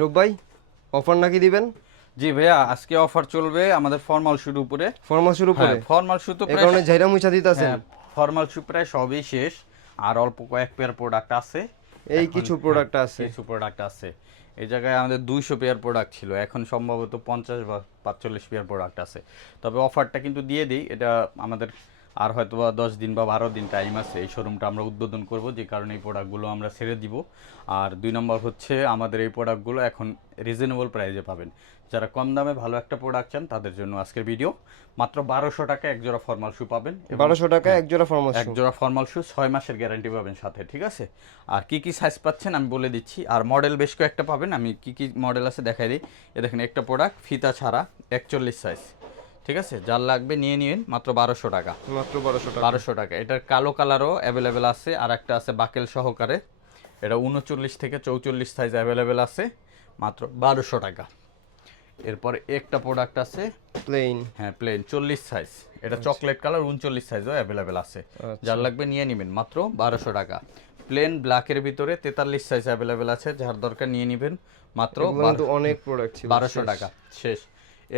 রূপ ভাই, অফার নাকি দিবেন? জি ভাইয়া, আজকে অফার চলবে আমাদের ফর্মাল শুর উপরে। ফরমাল শুরু করে ফর্মাল শু তো এই কারণে ঝাইরা মুছা দিতেছেন। হ্যাঁ, ফর্মাল শু প্রায় সবই শেষ, আর অল্প কয়েক পেয়ার প্রোডাক্ট আছে। এই এখন কিছু প্রোডাক্ট আছে। কিছু প্রোডাক্ট আছে। এই জায়গায় আমাদের 200 পেয়ার প্রোডাক্ট ছিল, এখন সম্ভবত 50 বা 45 পেয়ার প্রোডাক্ট আছে। তবে অফারটা কিন্তু দিয়ে দিই, এটা আমাদের আর হয়তো বা 10 দিন বা 12 দিন টাইম আছে। এই শোরুমটা আমরা উদ্বোধন করব, যে কারণে এই প্রোডাক্টগুলো আমরা ছেড়ে দিব। আর 2 নম্বর হচ্ছে আমাদের এই প্রোডাক্টগুলো এখন রিজনেবল প্রাইসে পাবেন। যারা কম দামে ভালো একটা প্রোডাক্ট চান তাদের জন্য আজকের ভিডিও। মাত্র 1200 টাকা এক জোড়া ফর্মাল শু পাবেন। 1200 টাকা এক জোড়া ফরমাল এক শু। জোড়া ফর্মাল শু 6 মাসের গ্যারান্টি পাবেন সাথে, ঠিক আছে? আর কি কি সাইজ পাচ্ছেন আমি বলে দিচ্ছি, আর মডেল বেশ কয়েকটা পাবেন। আমি কি কি মডেল আছে দেখাই দিই। এ দেখেন, একটা প্রোডাক্ট ফিতা ছাড়া 41 সাইজ, ঠিক আছে? যার লাগবে নিয়ে নিন, মাত্র 1200 টাকা। মাত্র 1200 টাকা। 1200 টাকা। এটার কালো কালারও অ্যাভেলেবেল আছে, আর একটা আছে বাকেল সহকারে। এটা 39 থেকে 44 সাইজ অ্যাভেলেবেল আছে, মাত্র 1200 টাকা। এরপরে একটা প্রোডাক্ট আছে প্লেন। হ্যাঁ, প্লেন 40 সাইজ। এটা চকলেট কালার 39 সাইজও অ্যাভেলেবেল আছে। যার লাগবে নিয়ে নেবেন, মাত্র 1200 টাকা। প্লেন ব্ল্যাকের ভিতরে 43 সাইজ অ্যাভেলেবেল আছে, যার দরকার নিয়ে নেবেন, মাত্র কিন্তু অনেক প্রোডাক্ট ছিল, 1200 টাকা শেষ।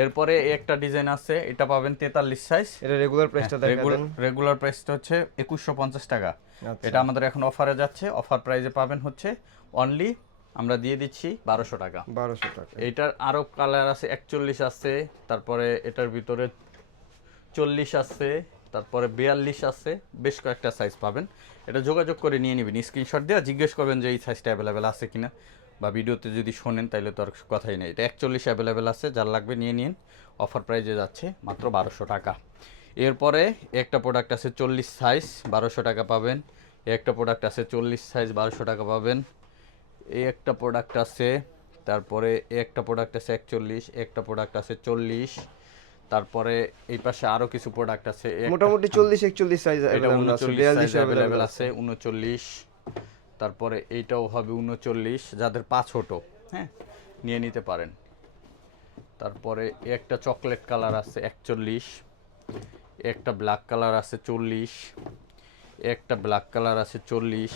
এরপরে একটা ডিজাইন আছে, এটা পাবেন 43 সাইজ। এটা রেগুলার প্রাইসটা দেখা দেন। রেগুলার প্রাইসটা হচ্ছে 2150 টাকা। আচ্ছা। এটা আমাদের এখন অফারে যাচ্ছে, অফার প্রাইসে পাবেন হচ্ছে অনলি আমরা দিয়ে দিচ্ছি 1200 টাকা। 1200 টাকা। এইটার আরো কালার আছে, 41 আছে, তারপরে এটার ভিতরে 40 আছে, তারপরে 42 আছে, বেশ কয়েকটা সাইজ পাবেন। এটা যোগাযোগ করে নিয়ে নেবেন, স্ক্রিনশট দিয়ে জিজ্ঞেস করবেন যে এই সাইজটা অ্যাভেলেবেল আছে কিনা, বা ভিডিওতে যদি শোনেন তাহলে তো আর কথাই নেই। এটা 41 অ্যাভেলেবেল আছে, যার লাগবে নিয়ে নিন। অফার প্রাইজে যাচ্ছে মাত্র 1200 টাকা। এরপরে একটা প্রোডাক্ট আছে 40 সাইজ, 1200 টাকা পাবেন। একটা প্রোডাক্ট আছে 40 সাইজ, 1200 টাকা পাবেন। এই একটা প্রোডাক্ট আছে, তারপরে একটা প্রোডাক্ট আছে 41, একটা প্রোডাক্ট আছে 40, তারপরে এই পাশে আরো কিছু প্রোডাক্ট আছে। মোটামুটি 40 41 সাইজ এটা अवेलेबल আছে, 39 সাইজ 42 अवेलेबल अवेलेबल আছে, 39। তারপরে এইটাও হবে 39, যাদের পা ছোট, হ্যাঁ, নিয়ে নিতে পারেন। তারপরে একটা চকলেট কালার আছে 41, একটা ব্ল্যাক কালার আছে 40, একটা ব্ল্যাক কালার আছে 40,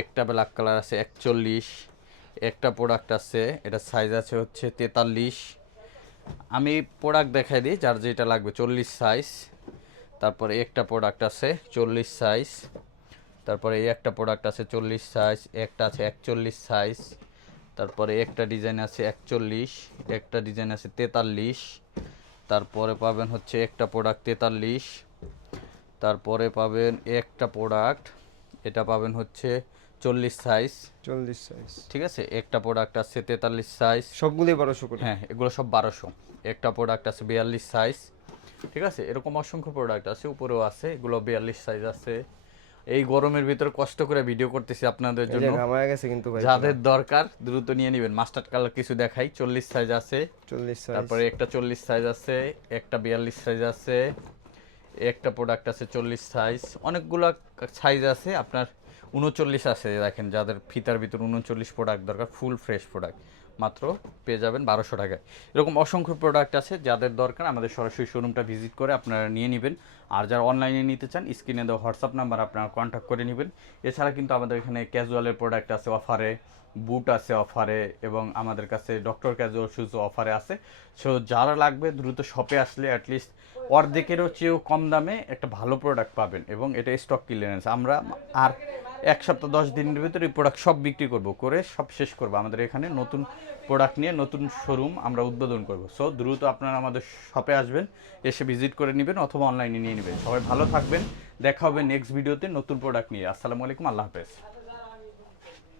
একটা ব্ল্যাক কালার আছে 41। একটা প্রোডাক্ট আছে, এটা সাইজ আছে হচ্ছে 43। আমি প্রোডাক্ট দেখাই দিই, যার যেটা লাগবে। 40 সাইজ। তারপরে একটা প্রোডাক্ট আছে 40 সাইজ। তারপরে এই একটা প্রোডাক্ট আছে 40 সাইজ, একটা আছে 41 সাইজ। তারপরে একটা ডিজাইন আছে 41, একটা ডিজাইন আছে 43। তারপরে পাবেন হচ্ছে একটা প্রোডাক্ট 43। তারপরে পাবেন একটা প্রোডাক্ট, এটা পাবেন হচ্ছে 40 সাইজ, 40 সাইজ। ঠিক আছে? একটা প্রোডাক্ট আছে 43 সাইজ। সবগুলোই 1200 করে। হ্যাঁ, এগুলো সব 1200। একটা প্রোডাক্ট আছে 42 সাইজ, ঠিক আছে? এরকম অসংখ্য প্রোডাক্ট আছে, উপরেও আছে, এগুলো 42 সাইজ আছে। এই গরমের ভিতরে কষ্ট করে ভিডিও করতেছি আপনাদের এই জন্য, যে ঘামায় গেছে কিন্তু ভাই। যাদের দরকার দ্রুত নিয়ে নেবেন। মাস্টার্ড কালার কিছু দেখাই, 40 সাইজ আছে। 40 সাইজ। তারপরে একটা 40 সাইজ আছে, একটা 42 সাইজ আছে, একটা প্রোডাক্ট আছে 40 সাইজ। অনেকগুলো সাইজ আছে আপনার। 39 আছে, দেখেন, যাদের ফিতার ভিতর 39 প্রোডাক্ট দরকার, ফুল ফ্রেশ প্রোডাক্ট, মাত্র পেয়ে যাবেন 1200 টাকায়। এরকম অসংখ্য প্রোডাক্ট আছে, যাদের দরকার আমাদের সরাসরি শোরুমটা ভিজিট করে আপনারা নিয়ে নেবেন। আর যারা অনলাইনে নিতে চান, স্ক্রিনে দেওয়া হোয়াটসঅ্যাপ নাম্বার আপনারা কন্ট্যাক্ট করে নেবেন। এছাড়া কিন্তু আমাদের এখানে ক্যাজুয়ালের প্রোডাক্ট আছে অফারে, বুট আছে অফারে, এবং আমাদের কাছে ডক্টর ক্যাজুয়াল শুজও অফারে আছে। সো যারা লাগবে দ্রুত শপে আসলে অ্যাটলিস্ট অর্ধেকেরও চেয়েও কম দামে একটা ভালো প্রোডাক্ট পাবেন, এবং এটা স্টক ক্লিয়ারেন্স। আমরা আর 1 সপ্তাহ 10 দিনের ভিতরে এই প্রোডাক্ট সব বিক্রি করব, করে সব শেষ করব। আমাদের এখানে নতুন প্রোডাক্ট নিয়ে নতুন শোরুম আমরা উদ্বোধন করব। সো দ্রুত আপনারা আমাদের শপে আসবেন, এসে ভিজিট করে নেবেন অথবা অনলাইনে নিয়ে নেবেন। সবাই ভালো থাকবেন, দেখা হবে নেক্সট ভিডিওতে নতুন প্রোডাক্ট নিয়ে। আসসালামু আলাইকুম, আল্লাহ হাফেজ।